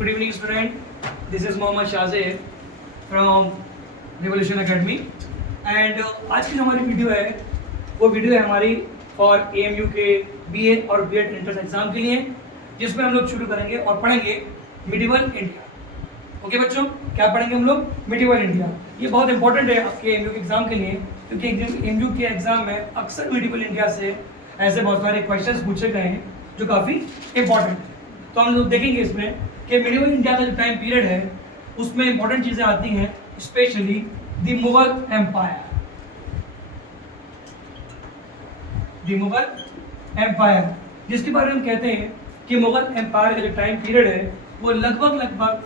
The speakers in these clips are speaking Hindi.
Good evening, student. This is Mohammad Shazir from Revolution Academy. And आज की जो हमारी वीडियो है वो वीडियो है हमारी फॉर AMU के BA और B.Ed एंट्रेंस एग्जाम के लिए, जिसमें हम लोग शुरू करेंगे और पढ़ेंगे मिडिवल इंडिया। ओके बच्चों, क्या पढ़ेंगे हम लोग? Medieval India. ये बहुत इंपॉर्टेंट है आपके AMU के एग्जाम के लिए, क्योंकि AMU के एग्जाम में अक्सर मिडिवल इंडिया से ऐसे बहुत सारे क्वेश्चंस पूछे गए हैं जो काफ़ी इंपॉर्टेंट है। तो हम लोग देखेंगे इसमें कि मिडिवल इंडिया का जो टाइम पीरियड है उसमें इंपॉर्टेंट चीज़ें आती हैं, specially the Mughal empire. The Mughal empire, जिसके बारे में हम कहते हैं कि मुगल एम्पायर का जो टाइम पीरियड है वो लगभग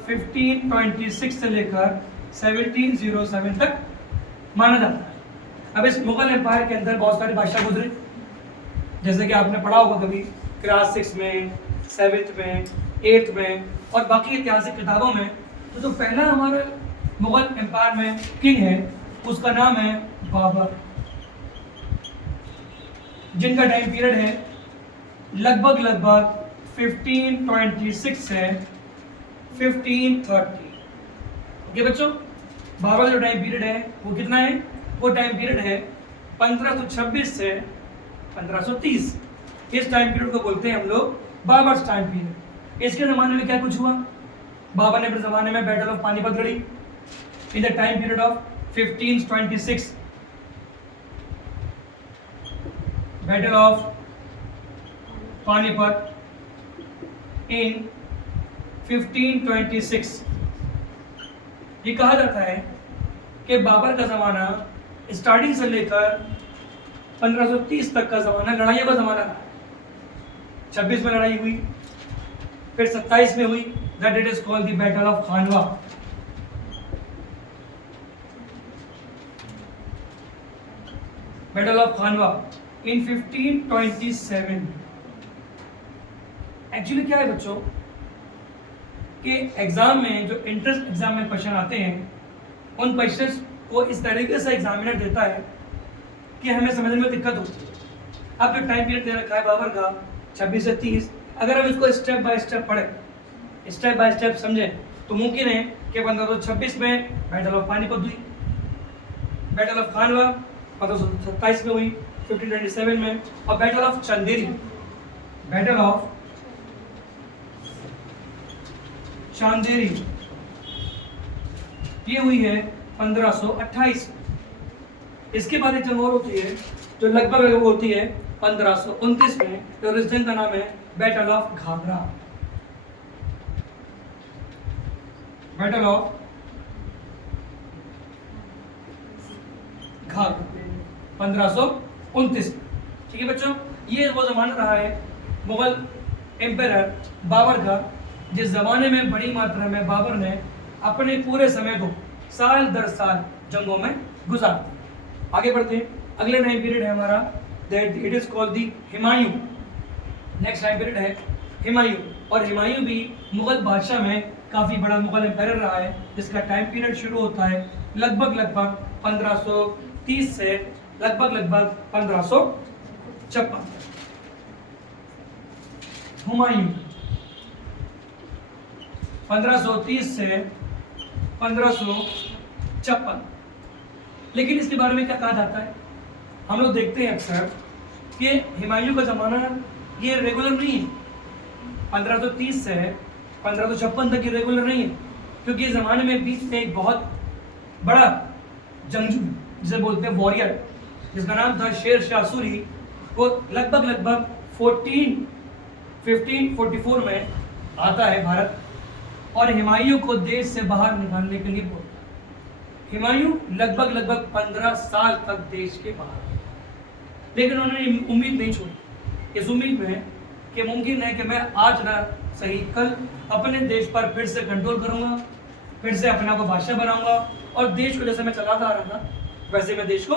1526 से लेकर 1707 तक माना जाता है। अब इस मुगल एम्पायर के अंदर बहुत सारे बादशाह गुजरे, जैसे कि आपने पढ़ा होगा कभी क्लास 6 में, 7th में, 8th में और बाकी ऐतिहासिक किताबों में। तो जो पहला हमारा मुगल एम्पायर में किंग है उसका नाम है बाबर, जिनका टाइम पीरियड है लगभग 1526 से 1530। ओके बच्चों, बाबर का जो टाइम पीरियड है वो कितना है? वो टाइम पीरियड है 1526 से 1530। इस टाइम पीरियड को बोलते हैं हम लोग बाबर्स टाइम पीरियड। इसके ज़माने में क्या कुछ हुआ? बाबर ने अपने ज़माने में बैटल ऑफ पानीपत लड़ी in the time period of 1526। Battle of Panipat in 1526। ये कहा जाता है कि बाबर का ज़माना स्टार्टिंग से लेकर 1530 तक का ज़माना लड़ाइयों का ज़माना था। 26 में लड़ाई हुई, फिर 27 में हुई, that it is called the battle of Khanwa. Battle of Khanwa in 1527। Actually क्या है बच्चों कि एग्जाम में जो एंट्रेंस एग्जाम में क्वेश्चन आते हैं उन क्वेश्चंस को इस तरीके से एग्जामिनर देता है कि हमें समझने में दिक्कत होती है। अब जो टाइम पीरियड दे रखा है बाबर का 26 से 30, अगर हम इसको स्टेप बाय स्टेप पढ़ें, स्टेप बाय स्टेप समझें, तो मुमकिन है कि 1526 में बैटल ऑफ पानीपत हुई, बैटल ऑफ खानवा 1527 में हुई 1527 में, और battle of Chanderi, battle of Chanderi ये हुई है 1528। इसके बाद एक जंग और होती है जो लगभग होती है 1529 में, तो इस जंग का नाम है battle of Ghaghra. Battle of Ghaghra 1529 में। ठीक है बच्चों, ये वो जमाना रहा है मुगल एम्पायर बाबर का, जिस जमाने में बड़ी मात्रा में बाबर ने अपने पूरे समय को साल दर साल जंगों में गुजार दिया। आगे बढ़ते हैं, अगले टाइम पीरियड है हमारा that it is called the Humayun. Next time period है हुमायूं, और हुमायूं भी मुगल बादशाह में काफ़ी बड़ा मुगल एम्पायर रहा है, जिसका टाइम पीरियड शुरू होता है लगभग 1530 से लगभग 1556। हुमायूं 1530 से 1556। लेकिन इसके बारे में क्या कहा जाता है? हम लोग देखते हैं अक्सर कि हुमायूं का ज़माना ये रेगुलर नहीं है। 1530 से 1556 तक ये रेगुलर नहीं है, क्योंकि इस ज़माने में बीच में एक बहुत बड़ा जंगजू, जिसे बोलते हैं वॉरियर, जिसका नाम था शेर शाह सूरी, वो लगभग 1544 में आता है भारत और हुमायूं को देश से बाहर निकालने के लिए बोलता है। हुमायूं लगभग 15 साल तक देश के बाहर, लेकिन उन्होंने उम्मीद नहीं छोड़ी, इस उम्मीद में कि मुमकिन है कि मैं आज ना सही कल अपने देश पर फिर से कंट्रोल करूंगा, फिर से अपने आप को बादशाह बनाऊंगा और देश को जैसे मैं चलाता आ रहा था वैसे मैं देश को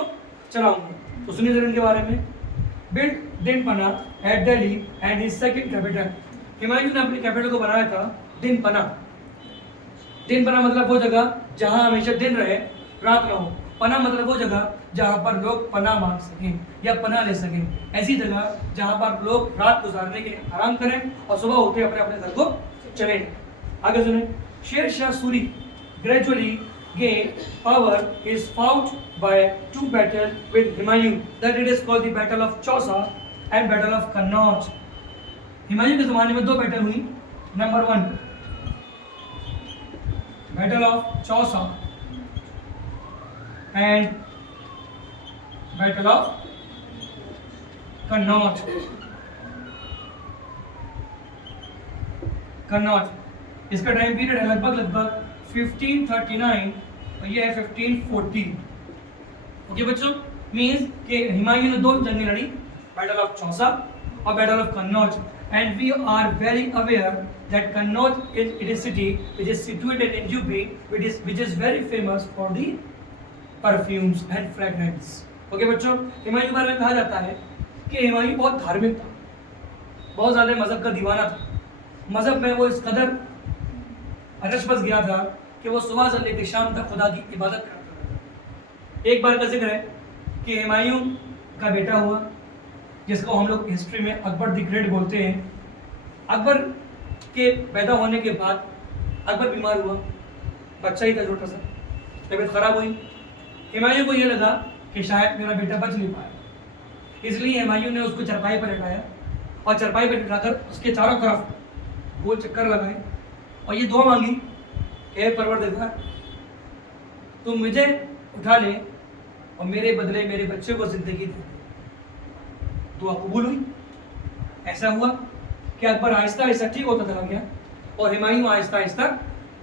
चलाऊंगा। तो सुनिए जरा इनके बारे में। Build Dinpanah at Delhi and his second capital. Humayun ने अपनी कैपिटल को बनाया था दिनपना। दिनपना मतलब वो जगह जहाँ हमेशा दिन रहे, रात ना हो। पना मतलब वो जगह जहाँ पर लोग पनाह मांग सकें या पनाह ले सकें, ऐसी जगह जहाँ पर लोग रात गुजारने के लिए आराम करें और सुबह होते अपने अपने घर को चले जाएं। आगे सुने, Sher Shah Suri gradually gained power is fought by two battles with Humayun, that it is called the Battle of Chausa and Battle of Kannauj. Humayun के ज़माने में दो बैटल हुई। Number 1 battle of Chausa and battle of Kannauj. Kannauj इसका टाइम पीरियड है लगभग 1539 और ये है 1540। ओके बच्चों, मीन्स कि हुमायूं ने दो जंगें लड़ी, बैटल ऑफ चौसा और battle of Kannauj. And we are very aware that Kannauj is a city which is situated in UP, which is very famous for the perfumes and fragrance. Okay बच्चों, हुमायूं के बारे में कहा जाता है कि हुमायूं बहुत धार्मिक था, बहुत ज़्यादा मज़हब का दीवाना था। मज़हब में वो इस कदर अरश बस गया था कि वो सुबह से लेकर शाम तक खुदा की इबादत करता था। एक बार का जिक्र है कि हुमायूं का बेटा हुआ, जिसको हम लोग हिस्ट्री में अकबर द ग्रेट बोलते हैं। अकबर के पैदा होने के बाद अकबर बीमार हुआ, बच्चा ही था छोटा सा, तबीयत खराब हुई। हुमायूं को ये लगा कि शायद मेरा बेटा बच नहीं पाया, इसलिए हुमायूं ने उसको चरपाई पर लिटाया और चरपाई पर लिटाकर उसके चारों तरफ गोल चक्कर लगाए और ये दुआ मांगी, हे परवरदिगार, तुम मुझे उठा ले और मेरे बदले मेरे बच्चे को जिंदगी दे। दुआ कबूल हुई। ऐसा हुआ कि अकबर आहिस्ता आहिस्ता ठीक होता चला गया और हुमायूं आहिस्ता आहिस्ता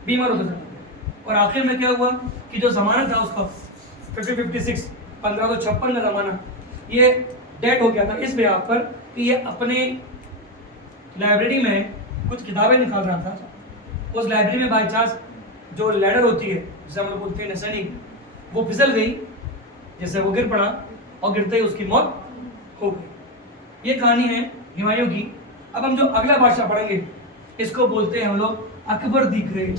बीमार होता चला गया। और आखिर में क्या हुआ कि जो ज़माना था उसका 1556 का ज़माना, ये डेट हो गया था इस बिहाफ पर कि ये अपने लाइब्रेरी में कुछ किताबें निकाल रहा था। उस लाइब्रेरी में बाई चांस जो लैडर होती है, जिसे हम लोग बोलते हैं नसनी, वो फिसल गई, जैसे वो गिर पड़ा और गिरते ही उसकी मौत हो गई। ये कहानी है हुमायूं की। अब हम जो अगला बादशाह पढ़ेंगे इसको बोलते हैं हम लोग अकबर द ग्रेट।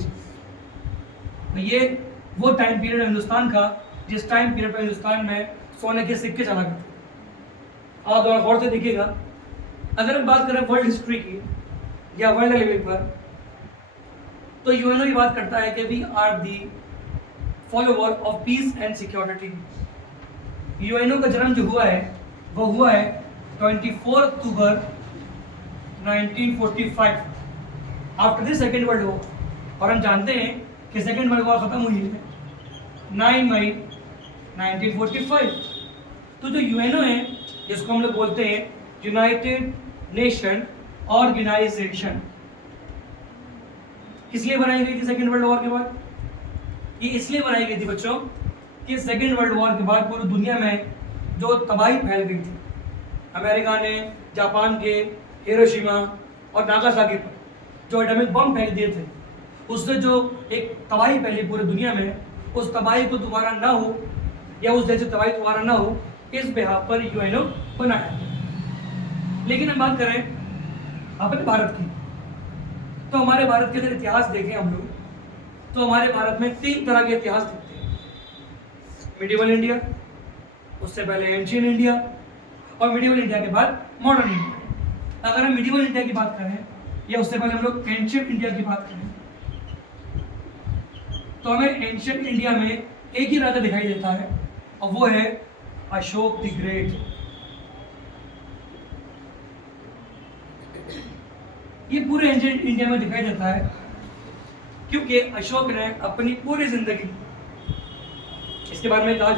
ये वो टाइम पीरियड है हिंदुस्तान का जिस टाइम पीरियड पर हिंदुस्तान में सोने के सिक्के चला करते थे। आप थोड़ा गौर से देखिएगा, अगर हम बात करें वर्ल्ड हिस्ट्री की या वर्ल्ड लेवल पर, तो यूएनओ ये बात करता है कि we are the follower of peace and security. UNO का जन्म जो हुआ है वो हुआ है 24 October 1945 after the second world war. और हम जानते हैं कि सेकेंड वर्ल्ड वॉर ख़त्म हुई है 9 मई 1945। तो जो यूएनओ है, जिसको हम लोग बोलते हैं यूनाइटेड नेशन ऑर्गेनाइजेशन, किस लिए बनाई गई थी सेकेंड वर्ल्ड वॉर के बाद? ये इसलिए बनाई गई थी बच्चों कि सेकेंड वर्ल्ड वॉर के बाद पूरी दुनिया में जो तबाही फैल गई थी, अमेरिका ने जापान के हिरोशिमा और नागासाकी पर जो एटॉमिक बम फेंक दिए थे, उससे जो एक तबाही फैली पूरी दुनिया में, उस तबाही को दोबारा ना हो या उस जैसी तबाही दोबारा ना हो, इस बिहाफ पर यूएनओ बनाया। लेकिन हम बात करें अपने भारत की, तो हमारे भारत के अगर इतिहास देखें हम लोग, तो हमारे भारत में 3 तरह के इतिहास दिखते हैं। मिडिवल इंडिया, उससे पहले एंशियंट इंडिया और मिडिवल इंडिया के बाद मॉडर्न इंडिया। अगर हम मिडिवल इंडिया की बात करें या उससे पहले हम लोग एंशियंट इंडिया की बात करें, तो हमें एंशियंट इंडिया में एक ही राजा दिखाई देता है और वो है अशोक द ग्रेट। ये पूरे एंशियंट इंडिया में दिखाई देता है क्योंकि अशोक ने अपनी पूरी जिंदगी, इसके बारे में कहा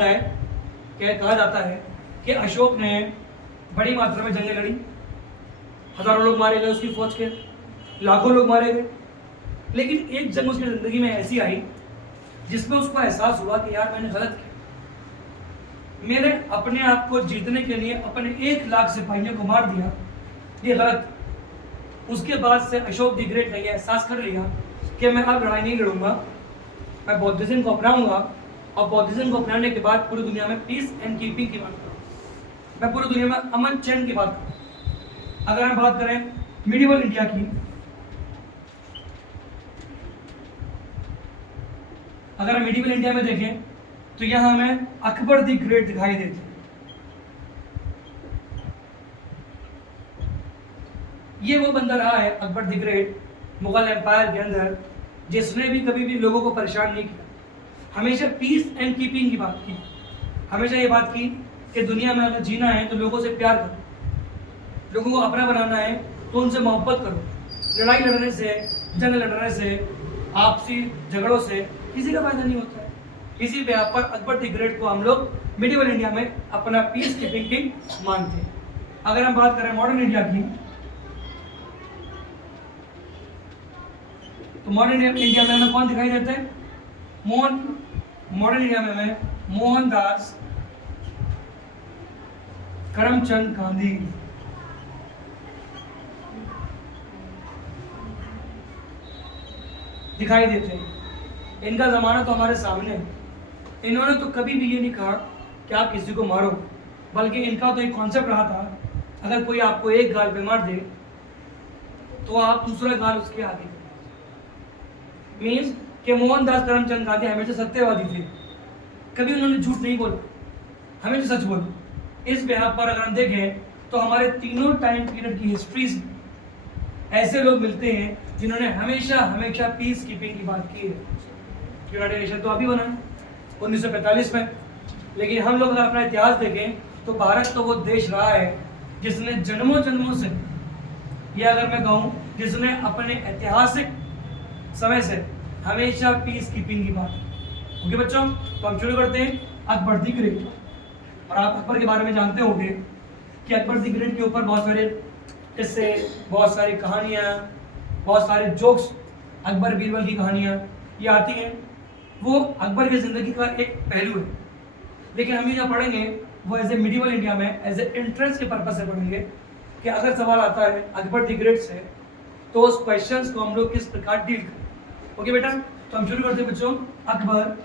जाता है कि अशोक ने बड़ी मात्रा में जंगें लड़ी, हजारों लोग मारे गए उसकी फौज के, लाखों लोग मारे गए। लेकिन एक जंग उसकी जिंदगी में ऐसी आई जिसमें उसको एहसास हुआ कि यार मैंने गलत किया, मैंने अपने आप को जीतने के लिए अपने 1 लाख सिपाहियों को मार दिया, ये गलत। उसके बाद से अशोक द ग्रेट ने यह एहसास कर लिया कि मैं अब लड़ाई नहीं लड़ूंगा, मैं बौद्धिज्म को अपनाऊंगा और बौद्धिज्म को अपनाने के बाद पूरी दुनिया में पीस एंड कीपिंग की बात करूँ, मैं पूरी दुनिया में अमन चैन की बात करूँ। अगर हम बात करें मिडिवल इंडिया की, अगर हम मिडिवल इंडिया में देखें तो यहाँ हमें अकबर द ग्रेट दिखाई देते हैं। ये वो बंदा रहा है Akbar the great Mughal empire के अंदर जिसने भी कभी भी लोगों को परेशान नहीं किया, हमेशा पीस एंड कीपिंग की बात की, हमेशा ये बात की कि दुनिया में अगर जीना है तो लोगों से प्यार करो, लोगों को अपना बनाना है तो उनसे मोहब्बत करो। लड़ाई लड़ने से, जंग लड़ने से, आपसी झगड़ों से किसी का फायदा नहीं होता है। इसी पे आप पर अकबर द ग्रेट को हम लोग मिडिवल इंडिया में अपना पीस कीपिंग किंग मानते हैं। अगर हम बात करें मॉडर्न इंडिया की, तो मॉडर्न इंडिया में हमें कौन दिखाई देता है? मॉडर्न इंडिया में हमें मोहनदास करमचंद गांधी दिखाई देते हैं। इनका ज़माना तो हमारे सामने है। इन्होंने तो कभी भी ये नहीं कहा कि आप किसी को मारो, बल्कि इनका तो एक कॉन्सेप्ट रहा था, अगर कोई आपको एक गाल पे मार दे तो आप दूसरा गाल उसके आगे करें। मीन्स कि मोहनदास करमचंद गांधी हमेशा सत्यवादी थे, कभी उन्होंने झूठ नहीं बोला, हमेशा सच बोला। इस बिहार पर अगर हम देखें तो हमारे तीनों टाइम पीरियड की हिस्ट्रीज ऐसे लोग मिलते हैं जिन्होंने हमेशा हमेशा पीस कीपिंग की बात की है। यूनाइटेड नेशन तो अभी बना है 1945 में, लेकिन हम लोग अगर अपना इतिहास देखें तो भारत तो वो देश रहा है जिसने जन्मों जन्मों से, या अगर मैं कहूँ जिसने अपने ऐतिहासिक समय से हमेशा पीस कीपिंग की बात की। ओके बच्चों, तो हम शुरू करते हैं अकबर द ग्रेट। और आप अकबर के बारे में जानते होंगे कि अकबर द ग्रेट के ऊपर बहुत सारे किस्से, बहुत सारी कहानियाँ, बहुत सारे जोक्स, अकबर बीरबल की कहानियाँ ये आती हैं। वो अकबर की ज़िंदगी का एक पहलू है, लेकिन हम ये जो पढ़ेंगे वो एज ए मिडिवल इंडिया में एज ए एंट्रेंस के पर्पज से पढ़ेंगे कि अगर सवाल आता है अकबर द ग्रेट से तो उस क्वेश्चंस को हम लोग किस प्रकार डील करें। ओके बेटा, तो हम शुरू करते हैं बच्चों। Akbar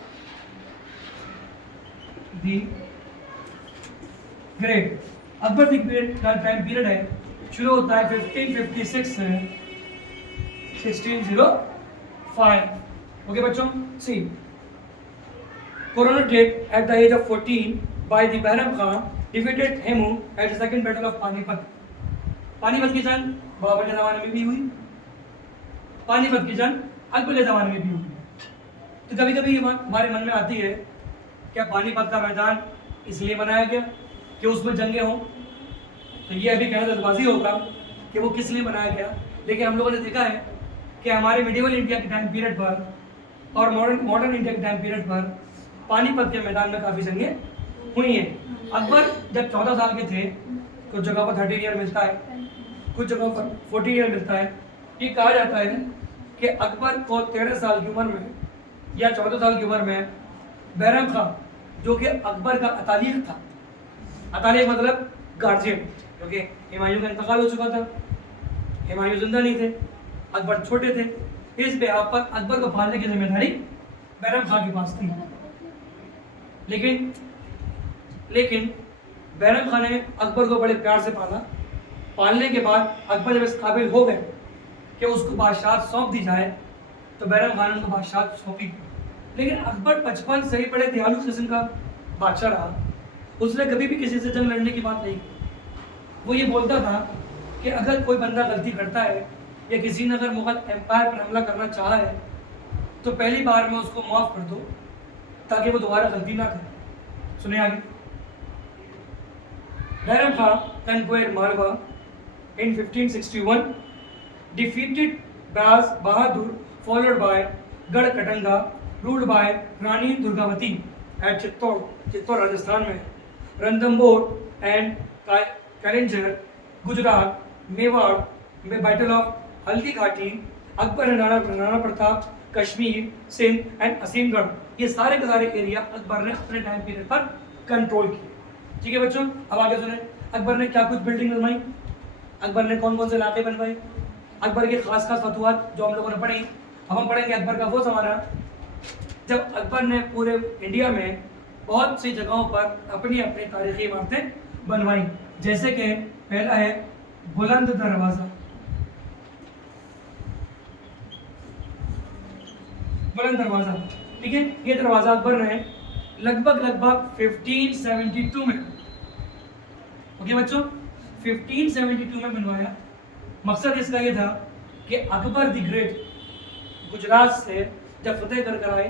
the great, Akbar the great का टाइम पीरियड है, शुरू होता है 1556 से 1605। ओके बच्चों, सी coronated at the age of 14 by the Bahram Khan defeated Hemu at the second battle of Panipat. Panipat की जंग बाबर के ज़माने में भी हुई, पानीपत की जंग अकबर के ज़माने में भी हुई। तो कभी कभी ये बात हमारे मन में आती है, क्या पानीपत का मैदान इसलिए बनाया गया कि उसमें जंगें हों? तो ये अभी कहना जल्दबाजी होगा कि वो किस लिए बनाया गया, लेकिन हम लोगों ने देखा है कि हमारे मिडिवल इंडिया के टाइम पीरियड पर और मॉडर्न इंडिया के टाइम पीरियड पर पानीपत के मैदान में काफ़ी जंगें हुई हैं। अकबर जब 14 साल के थे, कुछ जगह पर 13 ईयर मिलता है, कुछ जगहों पर 14 ईयर मिलता है। ये कहा जाता है कि अकबर को 13 साल की उम्र में या 14 साल की उम्र में बैरम खां, जो कि अकबर का अतालिक था, अतालिक मतलब गार्जियन, क्योंकि हुमायूं का इंतकाल हो चुका था, हुमायूं जिंदा नहीं थे, अकबर छोटे थे, इस बिहार पर अकबर को पालने की जिम्मेदारी बैरम खां के पास थी। लेकिन बैरम खान ने अकबर को बड़े प्यार से पाला। पालने के बाद अकबर जब इस काबिल हो गए कि उसको बादशाह सौंप दी जाए, तो बैरम खान ने उनको बादशाह सौंपी। लेकिन अकबर बचपन से ही बड़े दयालु किस्म का बादशाह रहा, उसने कभी भी किसी से जंग लड़ने की बात नहीं की। वो ये बोलता था कि अगर कोई बंदा गलती करता है या किसी ने अगर मुगल एम्पायर पर हमला करना चाहा है तो पहली बार में उसको माफ़ कर दो ताकि वो दोबारा गलती ना करे। सुनिए आगे। बैरम खां conquered Malwa in 1561, defeated Baz Bahadur, followed by Gad Katanga, ruled by Rani Durgavati at Chittor Rajasthan में, रणथंभौर एंड कैलेंजर गुजरात, मेवाड़ में battle of Haldi Ghati, Akbar and Rana Pratap, Kashmir, Sindh and असीमगढ़, ये सारे के सारे एरिया अकबर ने अपने टाइम पीरियड पर कंट्रोल किए। ठीक है बच्चों, अब आगे सुने अकबर ने क्या कुछ बिल्डिंग बनवाई, अकबर ने कौन कौन से इलाके बनवाए, अकबर के खास खास फतवात जो हम लोगों ने पढ़ी। अब हम पढ़ेंगे अकबर का वो ज़माना जब अकबर ने पूरे इंडिया में बहुत सी जगहों पर अपनी अपनी तारीखी इमारतें बनवाई। जैसे कि पहला है बुलंद दरवाज़ा, बुलंद दरवाज़ा, ठीक है। ये दरवाज़ा अकबर ने लगभग 1572 में, ओके बच्चों, 1572 में बनवाया। मकसद इसका ये था कि अकबर द ग्रेट गुजरात से जब फतेह कर आए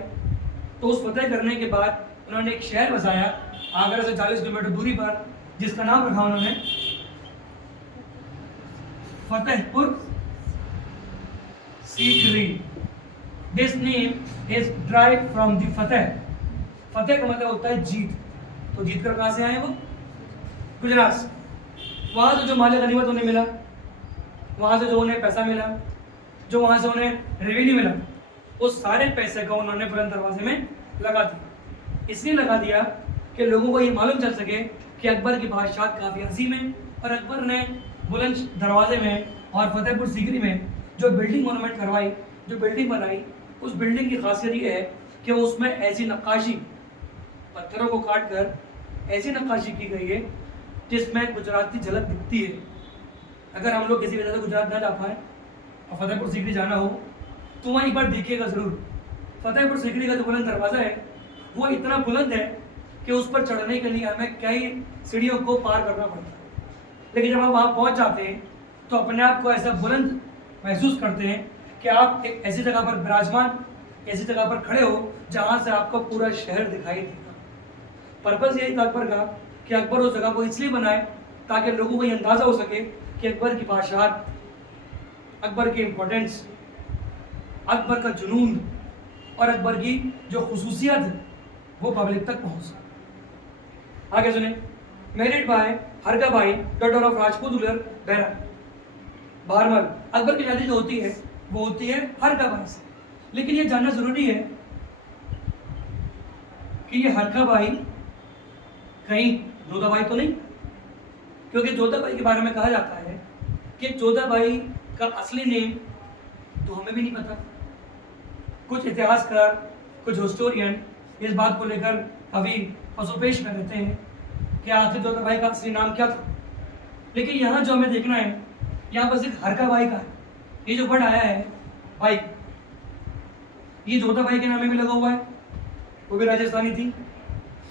तो उस फतेह करने के बाद उन्होंने एक शहर बसाया आगरा से 40 किलोमीटर दूरी पर, जिसका नाम रखा उन्होंने Fatehpur Sikri. This name is drive from the Fateh. फतेह का मतलब होता है जीत, तो जीत कर कहां से आए वो? गुजरात से। वहां से जो माल गनीमत उन्हें मिला, वहां से जो उन्हें पैसा मिला, जो वहां से उन्हें रेवेन्यू मिला, उस सारे पैसे को उन्होंने बुलंद दरवाजे में लगा दिया। इसलिए लगा दिया कि लोगों को ये मालूम चल सके कि अकबर की बादशाह काफ़ी अजीम है, और अकबर ने बुलंद दरवाजे में और फतेहपुर सीकरी में जो बिल्डिंग मोनूमेंट करवाई, जो बिल्डिंग बनाई, उस बिल्डिंग की खासियत ये है कि उसमें ऐसी नक्काशी, पत्थरों को काट कर ऐसी नक्काशी की गई है जिसमें गुजरात की झलक दिखती है। अगर हम लोग किसी वजह से गुजरात ना जा पाए और फतेहपुर सीकरी जाना हो तो वहाँ एक बार देखिएगा ज़रूर। फतेहपुर सीकरी का जो बुलंद दरवाज़ा है वो इतना बुलंद है कि उस पर चढ़ने के लिए हमें कई सीढ़ियों को पार करना पड़ता है, लेकिन जब आप वहाँ पहुँच जाते हैं तो अपने आप को ऐसा बुलंद महसूस करते हैं कि आप एक ऐसी जगह पर विराजमान, ऐसी जगह पर खड़े हो जहाँ से आपको पूरा शहर दिखाई देगा। पर्पज़ यही था अकबर का कि अकबर उस जगह को इसलिए बनाए ताकि लोगों को ये अंदाज़ा हो सके कि अकबर की बादशाह, अकबर की इम्पोर्टेंस, अकबर का जुनून और अकबर की जो खुसूसियत है वो पब्लिक तक पहुँच। आगे सुने। Married by Harka Bai daughter of Rajput ruler Baira Barmal. Akbar की शादी जो होती है वो होती है हरका भाई से, लेकिन ये जानना जरूरी है कि ये हरका भाई कहीं जोधाबाई तो नहीं, क्योंकि जोधाबाई के बारे में कहा जाता है कि जोधाबाई का असली नेम तो हमें भी नहीं पता। कुछ इतिहासकार, कुछ हिस्टोरियन इस बात को लेकर अभी पसोपेश में रहते हैं कि आखिर जोधाबाई का असली नाम क्या था, लेकिन यहाँ जो हमें देखना है, यहाँ पर सिर्फ हरका बाई का है। ये जो वर्ड आया है बाई, ये जोधाबाई के नाम में भी लगा हुआ है। वो भी राजस्थानी थी,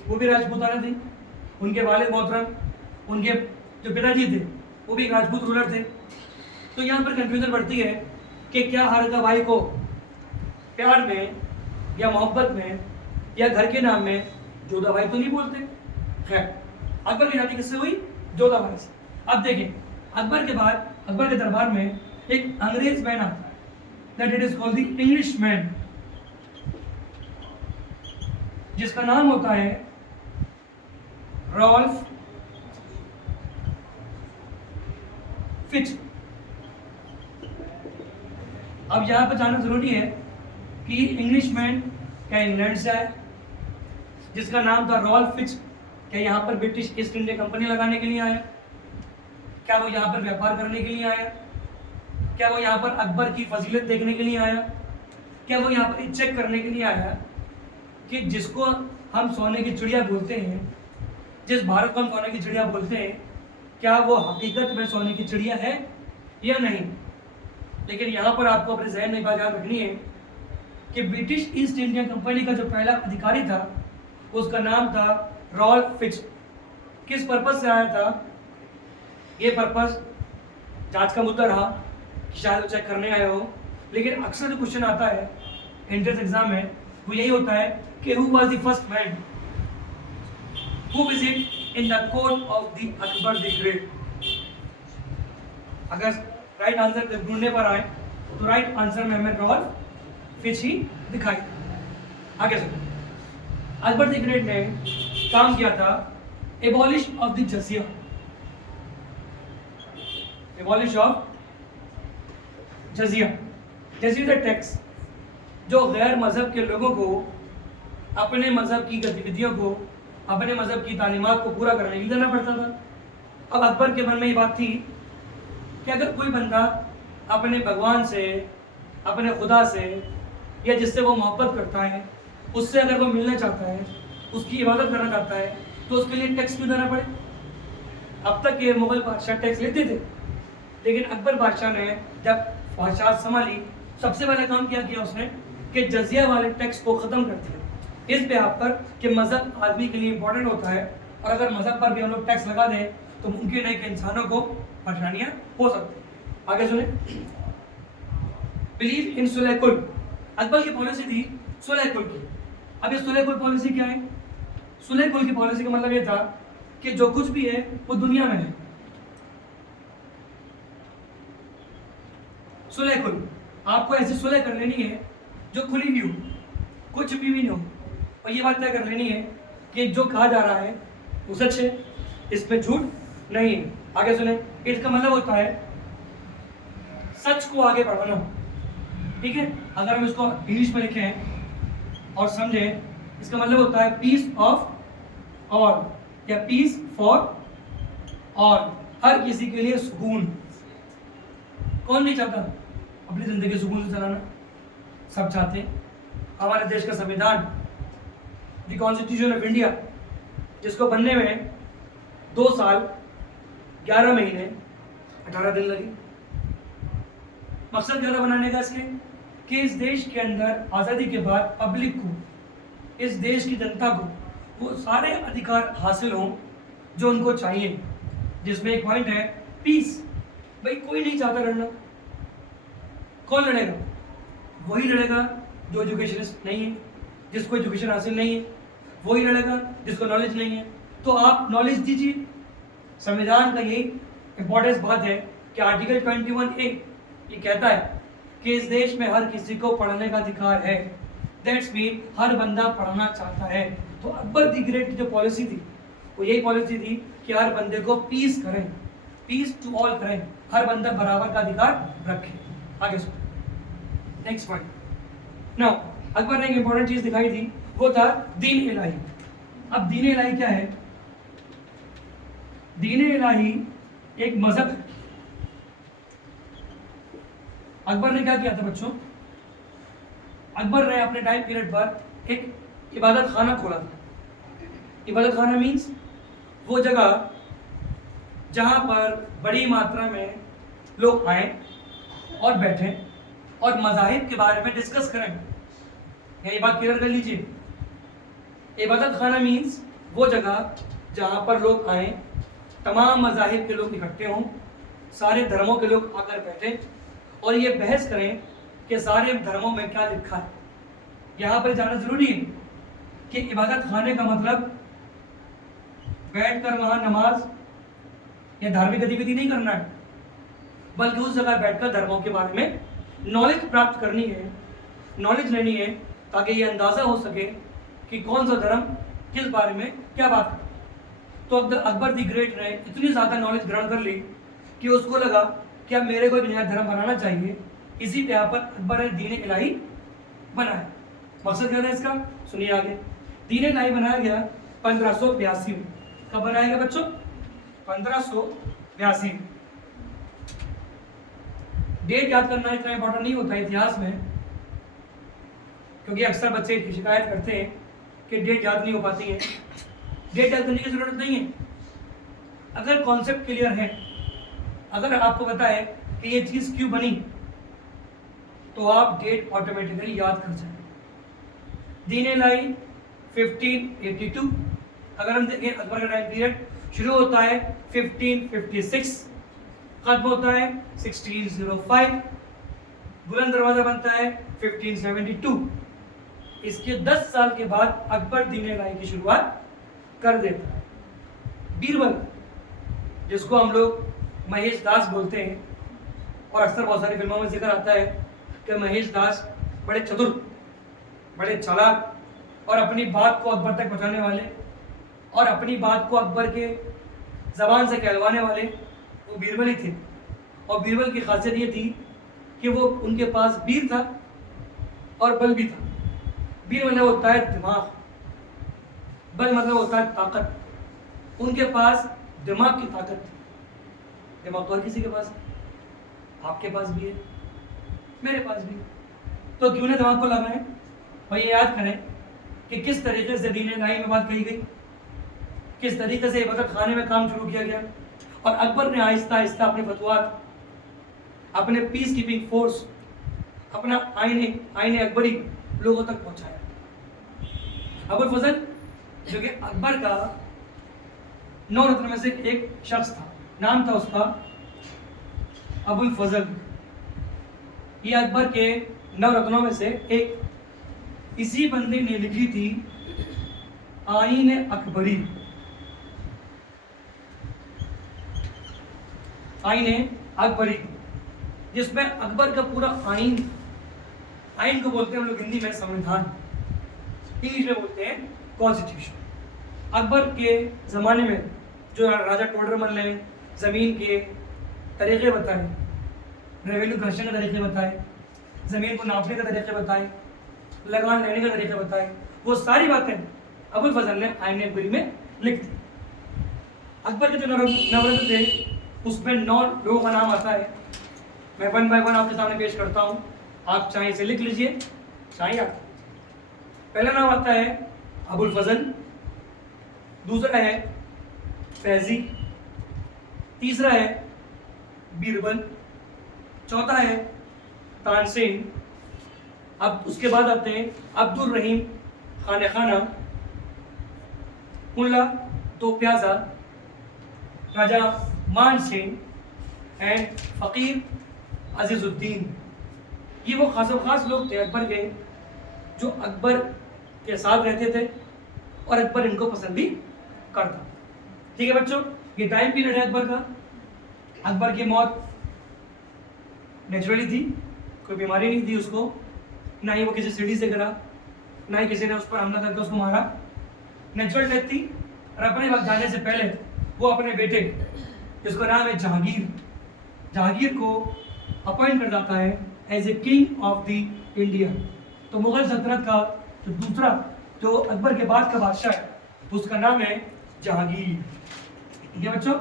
वो भी राजपूताना थी, उनके वालिद मोहतरम, उनके जो पिताजी थे वो भी राजपूत रूलर थे। तो यहाँ पर कंफ्यूजन बढ़ती है कि क्या हरका बाई को प्यार में या मोहब्बत में या घर के नाम में जोधाबाई तो नहीं बोलते। खैर, अकबर की शादी किससे हुई? जोधाबाई से। अब देखें, अकबर के बाद अकबर के दरबार में एक अंग्रेज मैन आता है, that it is called the English man, जिसका नाम होता है रॉल्फ फिच। अब यहां पर जानना जरूरी है कि इंग्लिश मैन क्या इंग्लैंड से आया, जिसका नाम था रॉल्फ फिच, क्या यहाँ पर ब्रिटिश ईस्ट इंडिया कंपनी लगाने के लिए आया? क्या वो यहाँ पर व्यापार करने के लिए आया? क्या वो यहाँ पर अकबर की फजीलत देखने के लिए आया? क्या वो यहाँ पर चेक करने के लिए आया कि जिसको हम सोने की चिड़िया बोलते हैं, जिस भारत को हम सोने की चिड़िया बोलते हैं, क्या वो हकीकत में सोने की चिड़िया है या नहीं? लेकिन यहाँ पर आपको अपने जहन में बात याद रखनी है कि ब्रिटिश ईस्ट इंडिया कंपनी का जो पहला अधिकारी था उसका नाम था रॉल्फ फिच। किस पर्पज से आया था? ये पर्पज जांच का मुद्दा रहा कि शायद वो चेक करने आए हो, लेकिन अक्सर जो क्वेश्चन आता है एंट्रेंस एग्जाम में वो यही होता है कि who was the first man who visit in the court of the Akbar the great. अगर राइट आंसर ढूंढने पर आए तो राइट आंसर में हमें रॉल्फ फिच ही दिखाई। आगे सुनो। अकबर द ग्रेट ने काम किया था abolish of the jizya, abolish of jizya. जजिया टैक्स जो गैर मजहब के लोगों को अपने मजहब की गतिविधियों को, अपने मजहब की तालीमात को पूरा करने के लिए देना पड़ता था। अब अकबर के मन में ये बात थी कि अगर कोई बंदा अपने भगवान से, अपने खुदा से या जिससे वो मोहब्बत करता है, उससे अगर वो मिलना चाहता है, उसकी इबादत करना चाहता है, तो उसके लिए टैक्स क्यों देना पड़े? अब तक ये मुगल बादशाह टैक्स लेते थे, लेकिन अकबर बादशाह ने जब बादशाह संभाली, सबसे पहले काम क्या किया उसने कि जजिया वाले टैक्स को ख़त्म कर दिया। इस बिहाफ पर कि मज़हब आदमी के लिए इंपॉर्टेंट होता है, और अगर मज़हब पर भी हम लोग टैक्स लगा दें तो मुमकिन है कि इंसानों को परेशानियाँ हो सकती हैं। आगे सुने। बिलीव इन सुलह कुल। अकबर की पॉलिसी थी सुलह कुल की। अब ये सुलह कुल पॉलिसी क्या है? सुलह कुल की पॉलिसी का मतलब ये था कि जो कुछ भी है वो दुनिया में है। सुलह कुल, आपको ऐसी सुलह कर लेनी है जो खुली भी हो, कुछ भी नहीं हो, और ये बात तय कर लेनी है कि जो कहा जा रहा है वो सच है, इसमें झूठ नहीं है। आगे सुने, इसका मतलब होता है सच को आगे बढ़ाना। ठीक है, अगर हम इसको इंग्लिश में लिखें और समझें, इसका मतलब होता है पीस ऑफ ऑल या पीस फॉर ऑल, हर किसी के लिए सुकून। कौन नहीं चाहता अपनी जिंदगी सुकून से चलाना? सब चाहते हैं। हमारे देश का संविधान, द कॉन्स्टिट्यूशन ऑफ इंडिया, जिसको बनने में 2 साल 11 महीने 18 दिन लगे। मकसद क्या था बनाने का इसके? कि इस देश के अंदर आज़ादी के बाद पब्लिक को, इस देश की जनता को वो सारे अधिकार हासिल हों जो उनको चाहिए, जिसमें एक पॉइंट है पीस। भाई कोई नहीं चाहता लड़ना। कौन लड़ेगा? वही लड़ेगा जो एजुकेशनिस्ट नहीं है, जिसको एजुकेशन हासिल नहीं है, वही लड़ेगा जिसको नॉलेज नहीं है। तो आप नॉलेज दीजिए। संविधान का यही इंपॉर्टेंस बात है कि आर्टिकल 21A ये कहता है कि इस देश में हर किसी को पढ़ने का अधिकार है। दैट्स मीन हर बंदा पढ़ना चाहता है। तो अकबर द ग्रेट की जो पॉलिसी थी वो यही पॉलिसी थी कि हर बंदे को पीस करें, पीस टू ऑल करें, हर बंदा बराबर का अधिकार रखे। आगे सुनो, नेक्स्ट पॉइंट। नाउ अकबर ने एक इंपॉर्टेंट चीज दिखाई थी, वो था दीन इलाही। अब दीन इलाही क्या है? दीन इलाही एक मजहब है। अकबर ने क्या किया था बच्चों? अकबर ने अपने टाइम पीरियड पर एक इबादत खाना खोला था। इबादत खाना मीन्स वो जगह जहाँ पर बड़ी मात्रा में लोग आए और बैठें और मज़ाहिब के बारे में डिस्कस करें। ये बात क्लियर कर लीजिए। इबादत खाना मीन्स वो जगह जहाँ पर लोग आए, तमाम मज़ाहिब के लोग इकट्ठे हों, सारे धर्मों के लोग आकर बैठें और ये बहस करें कि सारे धर्मों में क्या लिखा है। यहाँ पर जाना जरूरी है कि इबादत खाने का मतलब बैठकर वहाँ नमाज या धार्मिक गतिविधि नहीं करना है, बल्कि उस जगह बैठकर धर्मों के बारे में नॉलेज प्राप्त करनी है, नॉलेज लेनी है, ताकि ये अंदाज़ा हो सके कि कौन सा धर्म किस बारे में क्या बात है। तो अकबर द ग्रेट ने इतनी ज़्यादा नॉलेज ग्रहण कर ली कि उसको लगा कि अब मेरे को एक नया धर्म बनाना चाहिए। इसी पे यहाँ पर अकबर ने दीन इलाही बनाया। मकसद क्या था इसका? सुनिए आगे। दीन इलाही बनाया गया 1582 में। कब बनाया गया बच्चों? 1582। डेट याद करना इतना इंपॉर्टेंट नहीं होता इतिहास में, क्योंकि अक्सर बच्चे की शिकायत करते हैं कि डेट याद नहीं हो पाती है। डेट याद करने की जरूरत नहीं है। अगर कॉन्सेप्ट क्लियर है, अगर आपको पता है कि ये चीज़ क्यों बनी, तो आप डेट ऑटोमेटिकली याद कर जाए। दीन इलाही 1582। अगर हम देखें अकबर का टाइम पीरियड शुरू होता है 1556, खत्म होता है 1605, बुलंद दरवाजा बनता है 1572। इसके 10 साल के बाद अकबर दीन इलाही की शुरुआत कर देता है। बीरबल, जिसको हम लोग महेश दास बोलते हैं, और अक्सर बहुत सारी फिल्मों में जिक्र आता है कि महेश दास बड़े चतुर, बड़े चालाक और अपनी बात को अकबर तक पहुंचाने वाले और अपनी बात को अकबर के ज़बान से कहलवाने वाले वो बीरबल ही थे। और बीरबल की खासियत ये थी कि वो उनके पास बीर था और बल भी था। बीर मतलब होता है दिमाग, बल मतलब होता है ताकत। उनके पास दिमाग की ताकत थी। दिमाग तो हर किसी के पास है, आपके पास भी है, मेरे पास भी है। तो क्यों ना दिमाग को लगाएं और ये याद करें कि किस तरीके से दीन इलाही में बात कही गई, किस तरीके से इबादत खाने में काम शुरू किया गया, और अकबर ने आहिस्ता आहिस्ता अपने फतवात, अपने पीस कीपिंग फोर्स, अपना आईने अकबरी लोगों तक पहुंचाया। अबुल फजल, जो कि अकबर का 9 रत्न में से एक शख्स था, नाम था उसका अबुल फजल। ये अकबर के नवरत्नों में से एक। इसी बंदे ने लिखी थी आईन अकबरी। आईन अकबरी, जिसमें अकबर का पूरा आईन, आईन को बोलते हैं हम लोग हिंदी में संविधान, इंग्लिश में बोलते हैं कॉन्स्टिट्यूशन। अकबर के ज़माने में जो राजा टोडरमल ने ज़मीन के तरीक़े बताए, रेवेन्यू कलेक्शन के तरीक़े बताए, ज़मीन को नापने के तरीक़े बताए, लगान लेने के तरीक़े बताए, वो सारी बातें अबुल फजल ने आईन अकबरी में लिख दी। अकबर के जो नवरत्न थे उसमें 9 लोगों का नाम आता है। मैं 1 बाय 1 आपके सामने पेश करता हूँ, आप चाहे इसे लिख लीजिए, चाहे आप। पहला नाम आता है अबुल फजल, दूसरा है फैजी, तीसरा है बीरबल, चौथा है तानसेन। अब उसके बाद आते हैं अब्दुल रहीम खान खाना, मुल्ला तो प्याजा, राजा मान सिंह एंड फ़कीर अजीज़ुद्दीन। ये वो खास लोग थे अकबर के, जो अकबर के साथ रहते थे और अकबर इनको पसंद भी करता। ठीक है बच्चों, ये टाइम पीरियड है अकबर का। अकबर की मौत नेचुरली थी, कोई बीमारी नहीं थी उसको, ना ही वो किसी सीढ़ी से गिरा, ना ही किसी ने उस पर हमला करके उसको मारा। नेचुरल डेथ थी। और अपने वक्त जाने से पहले वो अपने बेटे, जिसका नाम है जहांगीर, जहांगीर को अपॉइंट कर जाता है as a king of the India. तो मुगल सल्तनत का जो दूसरा, जो अकबर के बाद का बादशाह है, उसका नाम है जहांगीर। ठीक है बच्चों,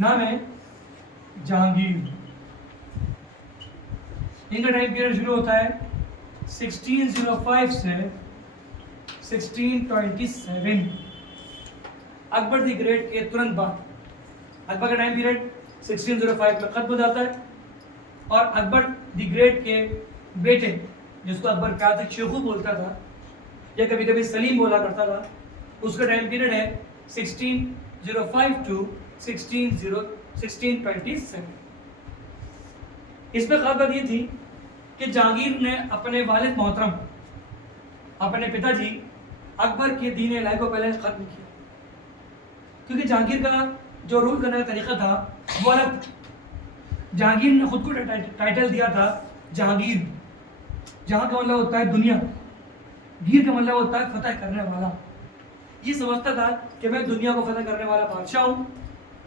नाम है जहांगीर। इनका टाइम पीरियड शुरू होता है 1605 से 1627। अकबर द ग्रेट के तुरंत बाद अकबर का टाइम पीरियड 1605 में खत्म हो जाता है और अकबर द ग्रेट के बेटे, जिसको अकबर प्यार से शेखू बोलता था या कभी कभी सलीम बोला करता था, उसका टाइम पीरियड है 1605 टू 1627। इसमें खास बात ये थी कि जहांगीर ने अपने वालिद मोहतरम, अपने पिताजी अकबर के दीन इलाही को पहले ख़त्म किया, क्योंकि जहांगीर का जो रूल करने का तरीका था वो अलग। जहांगीर ने खुद को टाइटल दिया था जहांगीर। जहां का मतलब होता है दुनिया, गीर का मतलब होता है फतह करने वाला। ये समझता था कि मैं दुनिया को फतह करने वाला बादशाह हूँ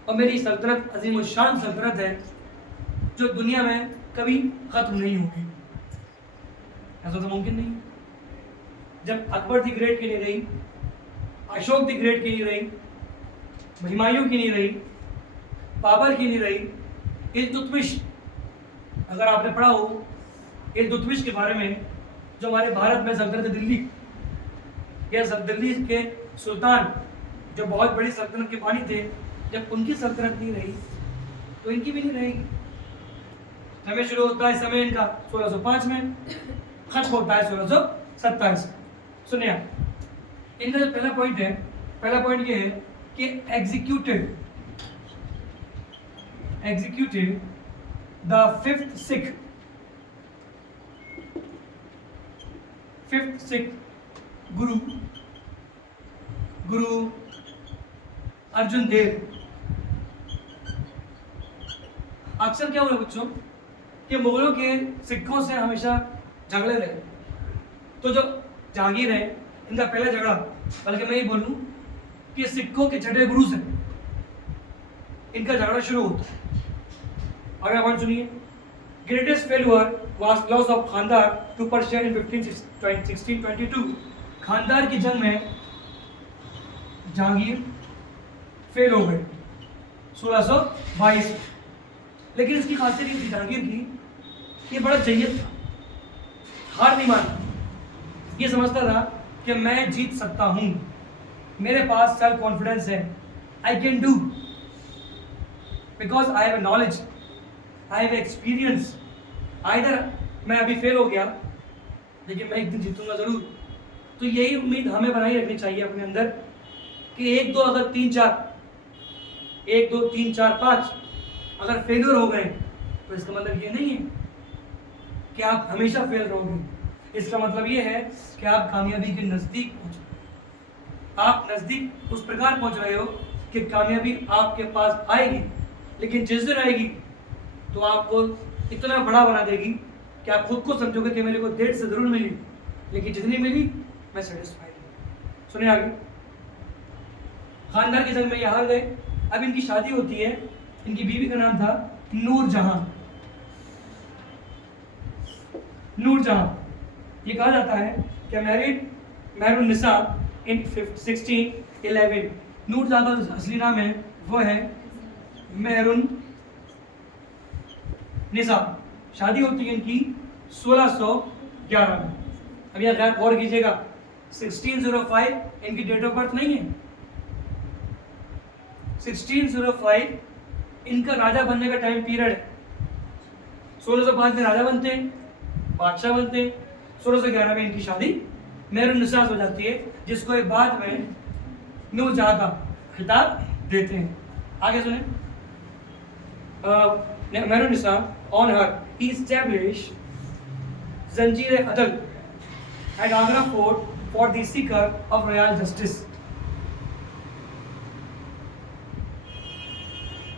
और मेरी सल्तनत अजीम शान सल्तनत है जो दुनिया में कभी ख़त्म नहीं होगी। ऐसा तो मुमकिन नहीं है। जब अकबर द ग्रेट की नहीं रही, अशोक द ग्रेट की नहीं रही, हुमायूं की नहीं रही, बाबर की नहीं रही, इल्तुतमिश, अगर आपने पढ़ा हो इल्तुतमिश के बारे में, जो हमारे भारत में सल्तनत दिल्ली या दिल्ली के सुल्तान, जो बहुत बड़ी सल्तनत के बानी थे, जब उनकी सल्तनत नहीं रही तो इनकी भी नहीं रहेगी। समय शुरू होता है समय इनका 1605 में, खत्म होता है 1627 में। सुनिए, इनका जो पहला पॉइंट है, पहला पॉइंट ये है कि एग्जीक्यूटेड द फिफ्थ सिख गुरु अर्जुन देव। अक्सर क्या हुआ बच्चों कि मुगलों के सिखों से हमेशा झगड़े रहे। तो जो जहांगीर है, इनका पहला झगड़ा, बल्कि मैं ये बोलूं कि सिखों के छठे गुरु से इनका झगड़ा शुरू होता है। और आप सुनिए, greatest failure was loss of Kandahar to Persia in 1622। Kandahar की जंग में जहांगीर फेल हो गए 1622। लेकिन इसकी खासियत ये थी जहांगीर की, ये बड़ा जय्यद था, हार नहीं मानता। ये समझता था कि मैं जीत सकता हूँ, मेरे पास सेल्फ कॉन्फिडेंस है, I can do, because I have knowledge, I have experience. Either मैं अभी फेल हो गया लेकिन मैं एक दिन जीतूंगा ज़रूर। तो यही उम्मीद हमें बनाई रखनी चाहिए अपने अंदर कि 1 2 अगर 3 4 1 2 3 4 5 अगर फेलियर हो गए तो इसका मतलब ये नहीं है कि आप हमेशा फेल रहोगे। इसका मतलब ये है कि आप कामयाबी के नज़दीक पहुंच रहे हो, आप नज़दीक उस प्रकार पहुंच रहे हो कि कामयाबी आपके पास आएगी, लेकिन जिस दिन आएगी तो आपको इतना बड़ा बना देगी कि आप खुद को समझोगे कि मेरे को देर से ज़रूर मिली, लेकिन जितनी मिली मैं सेटिस्फाइड हूँ। सुनिए आगे। खानदार की जंग में ये हार गए। अब इनकी शादी होती है, इनकी बीवी का नाम था नूरजहां। नूरजहां, ये कहा जाता है कि मैरिड मेहरुन्निसा इन 1611। नूरजहां का असली नाम है वो है मेहरुन्निसा। शादी होती है इनकी 1611 में। अब यह गैर गौर कीजिएगा, 1605 इनकी डेट ऑफ बर्थ नहीं है। 1605 इनका राजा बनने का टाइम पीरियड है। 1605 में राजा बनते हैं, बादशाह बनते हैं। 1611 में इनकी शादी मेहरुन्निसा हो जाती है, जिसको एक बाद में नूरजहां का खिताब देते हैं। आगे सुने। Mehrunnisa on her he establish जंजीर अदल at Agra fort for the seeker of royal justice.